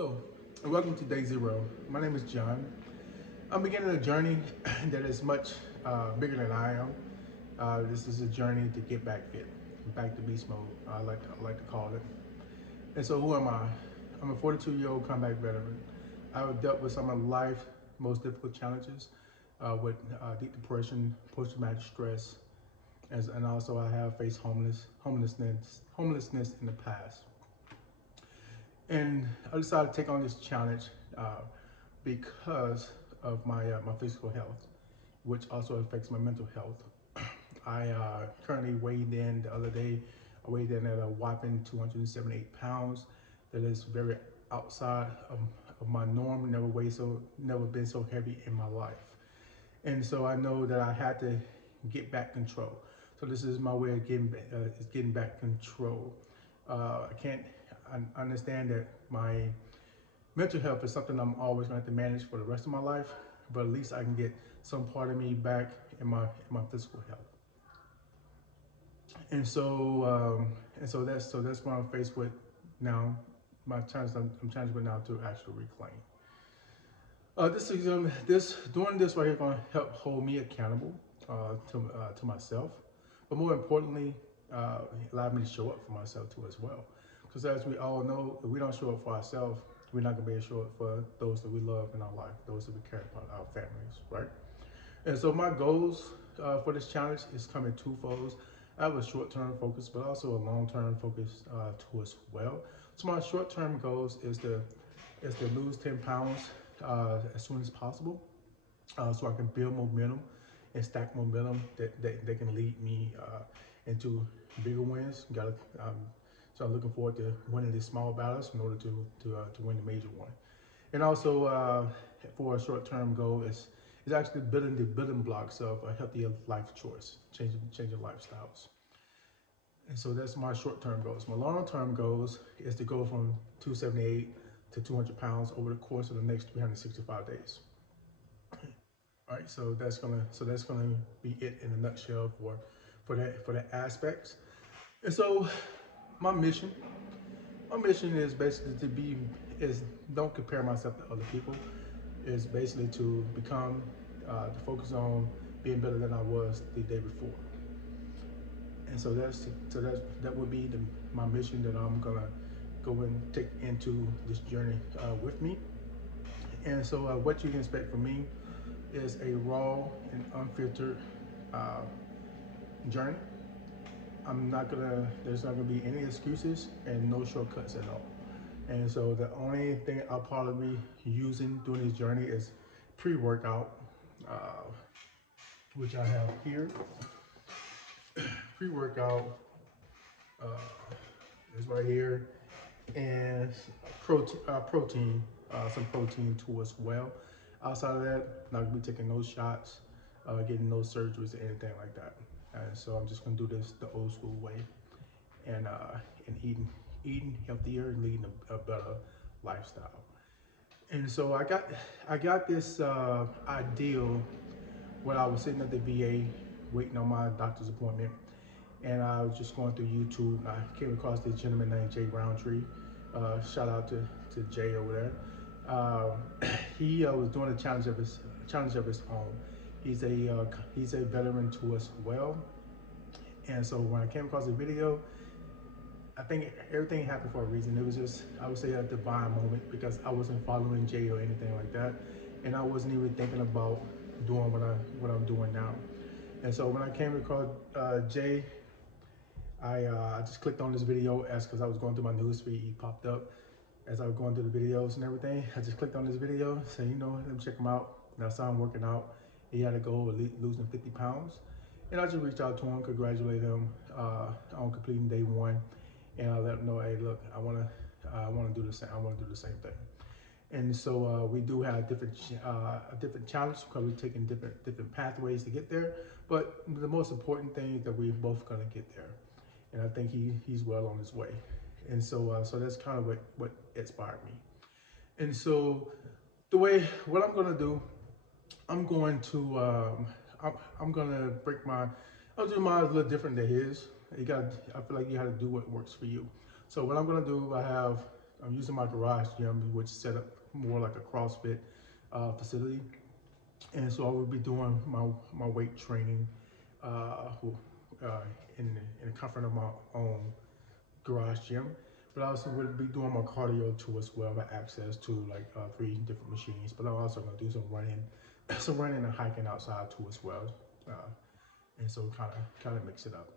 Hello, and welcome to Day Zero. My name is John. I'm beginning a journey that is much bigger than I am. This is a journey to get back fit, back to beast mode. I like to call it. And so, who am I? I'm a 42-year-old combat veteran. I've dealt with some of life's most difficult challenges, with deep depression, post-traumatic stress, and also I have faced homelessness in the past. And I decided to take on this challenge uh, because of my physical health, which also affects my mental health. I currently weighed in the other day. I weighed in at a whopping 278 pounds. That is very outside of my norm. Never been so heavy in my life. And so I know that I had to get back control. So this is my way of getting back control. I can't I understand that my mental health is something I'm always going to have to manage for the rest of my life, but at least I can get some part of me back in my physical health. And so that's what I'm faced with now. My challenge I'm challenged with now to actually reclaim. This doing this right here going to help hold me accountable to myself, but more importantly, allow me to show up for myself too as well. Because as we all know, if we don't show up for ourselves, we're not gonna be able to show up for those that we love in our life, those that we care about, our families, right? And so my goals for this challenge is coming twofold. I have a short-term focus, but also a long-term focus too as well. So my short-term goals is to lose 10 pounds as soon as possible, so I can build momentum and stack momentum that can lead me into bigger wins. So I'm looking forward to winning these small battles in order to win the major one. And also for a short-term goal is actually building the building blocks of a healthier life choice, changing lifestyles. And so that's my short-term goals. My long-term goals is to go from 278 to 200 pounds over the course of the next 365 days. All right, so that's gonna be it in a nutshell for that aspects. And so my mission, my mission is basically is don't compare myself to other people. Is basically to focus on being better than I was the day before. And that would be my mission that I'm gonna go and take into this journey with me. And so what you can expect from me is a raw and unfiltered uh, journey. There's not gonna be any excuses and no shortcuts at all. And so the only thing I'll probably be using during this journey is pre-workout, uh, which I have here. Pre-workout uh, is right here, and some protein too as well. Outside of that, not gonna be taking no shots, getting no surgeries or anything like that. And so I'm just gonna do this the old school way, and eating healthier and leading a better lifestyle. And so I got this ideal when I was sitting at the VA waiting on my doctor's appointment, and I was just going through YouTube. And I came across this gentleman named Jay Roundtree. Shout out to Jay over there. He was doing a challenge of his own. He's a veteran too as well. And so when I came across the video, I think everything happened for a reason. It was just, I would say, a divine moment because I wasn't following Jay or anything like that, and I wasn't even thinking about doing what I'm doing now. And so when I came across Jay, I just clicked on this video as because I was going through my newsfeed. He popped up as I was going through the videos and everything. I just clicked on this video, said, let me check him out. And I saw him working out. He had a goal of losing 50 pounds. And I just reached out to him, congratulate him on completing day one. And I let him know, hey, look, I want to do the same. I want to do the same thing. And so we do have different challenges because we're taking different pathways to get there. But the most important thing is that we're both gonna get there. And I think he's well on his way. And so that's kind of what inspired me. And so what I'm gonna do, I'm going to I'm gonna I'll do mine a little different than his. I feel like you got to do what works for you. So what I'm gonna do, I have I'm using my garage gym, which is set up more like a CrossFit facility. And so I will be doing my weight training uh, uh, in the comfort of my own garage gym. But I also will be doing my cardio too as well. I have access to like 3 different machines. But I'm also gonna do some running, some running and hiking outside too as well. Uh, and so kind of mix it up.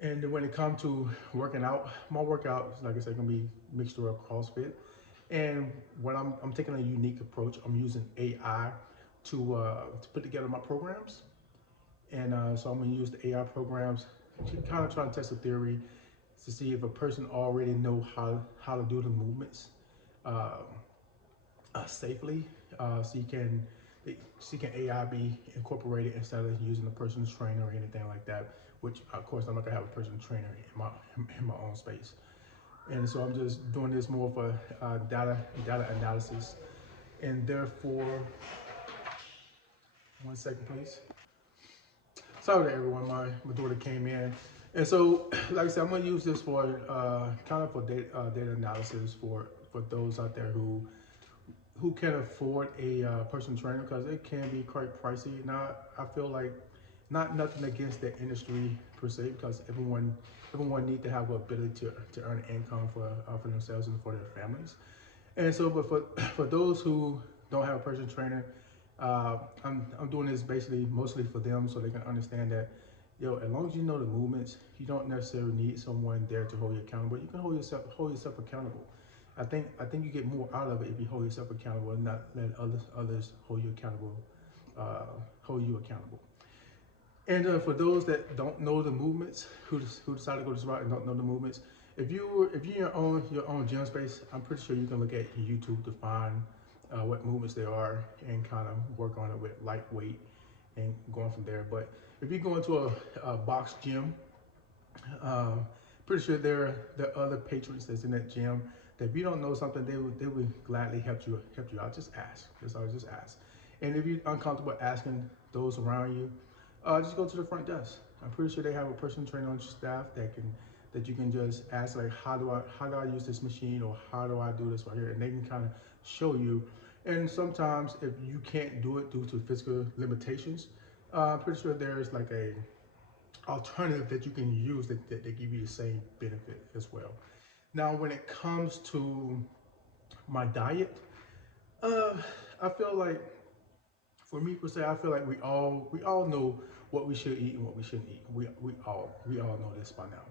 And when it comes to working out, my workout, like I said, gonna be mixture of CrossFit. And when I'm taking a unique approach, I'm using AI to put together my programs. And so I'm gonna use the AI programs to kind of try to test the theory to see if a person already know how to do the movements uh, safely. So she can AI be incorporated instead of using a person's trainer or anything like that. Which of course I'm not gonna have a personal trainer in my own space. And so I'm just doing this more for data analysis. And therefore, 1 second, please. Sorry to everyone, my daughter came in. And so, like I said, I'm gonna use this for kind of for data analysis for those out there who can afford a personal trainer because it can be quite pricey. Now, I feel like not nothing against the industry per se because everyone need to have the ability to earn income for themselves and for their families. And so, but for those who don't have a personal trainer, I'm doing this basically mostly for them so they can understand that, as long as you know the movements, you don't necessarily need someone there to hold you accountable. You can hold yourself accountable. I think you get more out of it if you hold yourself accountable and not let others uh, hold you accountable. And for those that don't know the movements, who decide to go this route and don't know the movements, if you're your own gym space, I'm pretty sure you can look at YouTube to find what movements there are and kind of work on it with lightweight and going from there. But if you go into a box gym, um, pretty sure there are other patrons that's in that gym that if you don't know something, they would gladly help you out. Just ask. Just ask. And if you're uncomfortable asking those around you, just go to the front desk. I'm pretty sure they have a personal trainer on staff that you can just ask like how do I use this machine or how do I do this right here, and they can kind of show you. And sometimes if you can't do it due to physical limitations, I'm pretty sure there's like a alternative that you can use that they give you the same benefit as well. Now, when it comes to my diet, uh, I feel like for me per se, I feel like we all know what we should eat and what we shouldn't eat. We all know this by now,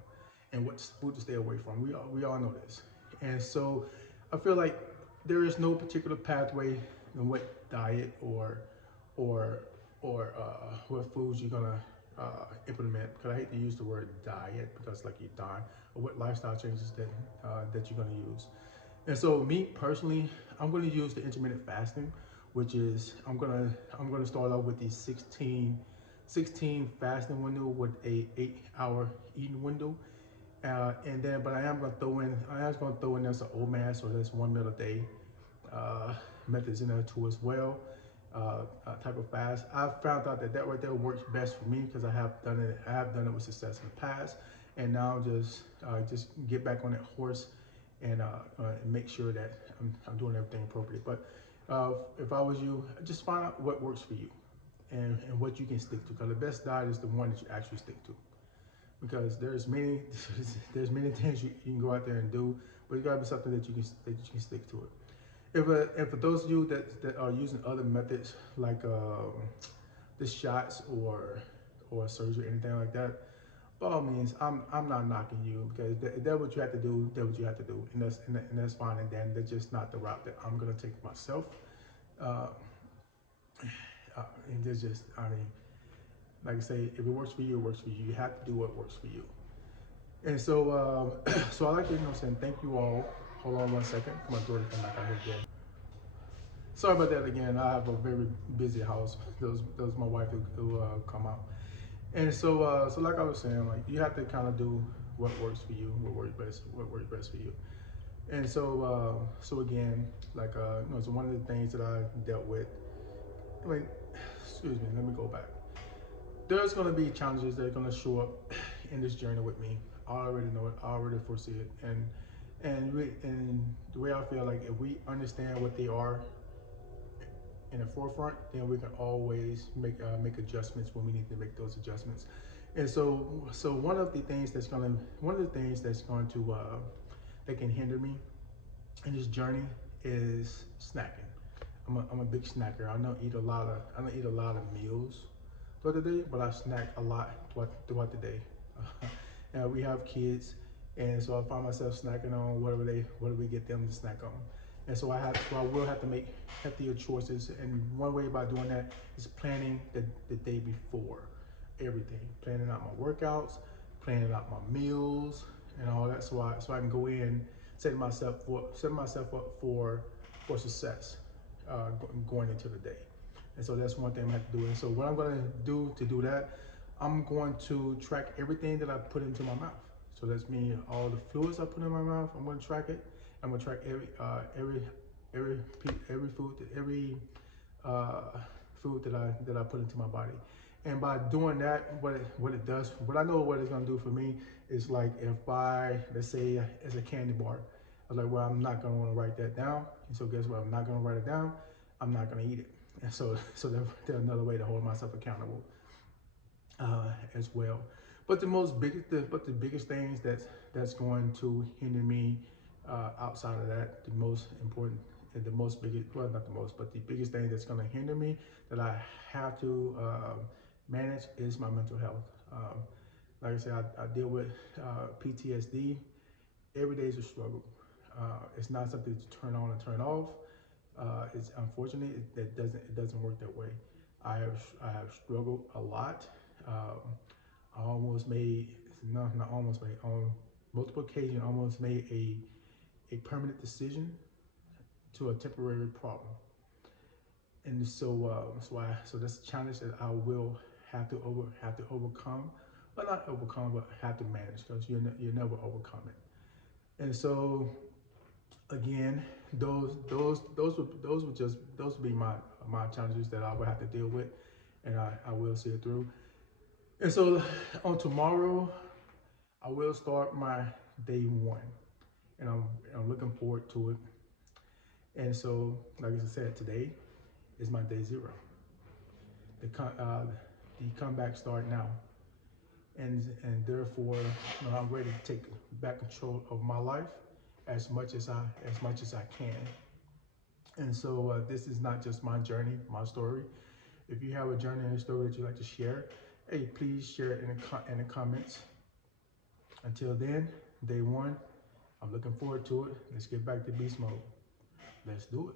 and what food to stay away from. We all know this, and so I feel like there is no particular pathway in what diet or what foods you're gonna implement. Because I hate to use the word diet because like you're dying, or what lifestyle changes that you're gonna use. And so me personally, I'm going to use the intermittent fasting, which is I'm gonna start off with the 16 fasting window with a 8 hour eating window. And then, but I am going to throw in there some OMAD, so that's 1 meal a day uh, methods in there too as well. Type of fast. I've found out that right there works best for me because I have done it. I have done it with success in the past, and now just get back on that horse and make sure that I'm doing everything appropriate. But if I was you, just find out what works for you and what you can stick to. Because the best diet is the one that you actually stick to. Because there's many things you can go out there and do, but you gotta be something that you can stick to it. And for those of you that are using other methods like the shots or surgery, anything like that, by all means, I'm not knocking you because that's what you have to do. That's what you have to do, and that's fine. And then that's just not the route that I'm gonna take myself. Uh, and there's just, I mean, like I say, if it works for you, it works for you. You have to do what works for you. And so, so I like to, saying thank you all. Hold on 1 second. My daughter came back out here again. Sorry about that again. I have a very busy house. Those my wife who come out. And so, so like I was saying, like you have to kind of do what works for you, what works best for you. And so, so again, like so one of the things that I dealt with. I mean, excuse me. Let me go back. There's gonna be challenges that are gonna show up in this journey with me. I already know it. I already foresee it, And the way I feel like if we understand what they are in the forefront, then we can always make adjustments when we need to make those adjustments. And so one of the things that's going to that can hinder me in this journey is snacking. I'm a big snacker. I don't eat a lot of meals throughout the day, but I snack a lot throughout the day. And we have kids, and so I find myself snacking on whatever we get them to snack on. And so I will have to make healthier choices. And one way about doing that is planning the day before everything, planning out my workouts, planning out my meals, and all that. So I can go in set myself up for success going into the day. And so that's one thing I have to do. And so what I'm going to do to do that, I'm going to track everything that I put into my mouth. So that's me, all the fluids I put in my mouth. I'm going to track it. I'm going to track every uh, food that I put into my body. And by doing that, what I know what it's going to do for me is like if let's say it's a candy bar, I was like, well, I'm not going to want to write that down. And so guess what? I'm not going to write it down. I'm not going to eat it. And so there's another way to hold myself accountable as well. But the biggest things that's going to hinder me outside of that, the most important, and the most biggest, well, not the most, but the biggest thing that's going to hinder me that I have to manage is my mental health. Like I said, I deal with PTSD. Every day is a struggle. It's not something to turn on and turn off. It's unfortunate it doesn't work that way. I have struggled a lot. I almost made no not almost made on multiple occasions almost made a permanent decision to a temporary problem. And so that's a challenge that I will have to overcome, but not overcome, but have to manage because you never overcome it. And so again, those would be my challenges that I would have to deal with, and I will see it through. And so on tomorrow, I will start my day one, and I'm looking forward to it. And so, like I said, today is my day zero. The comeback start now, and therefore, I'm ready to take back control of my life as much as I can. And so this is not just my journey, my story. If you have a journey and a story that you'd like to share, hey, please share it in the comments. Until then, day one, I'm looking forward to it. Let's get back to beast mode. Let's do it.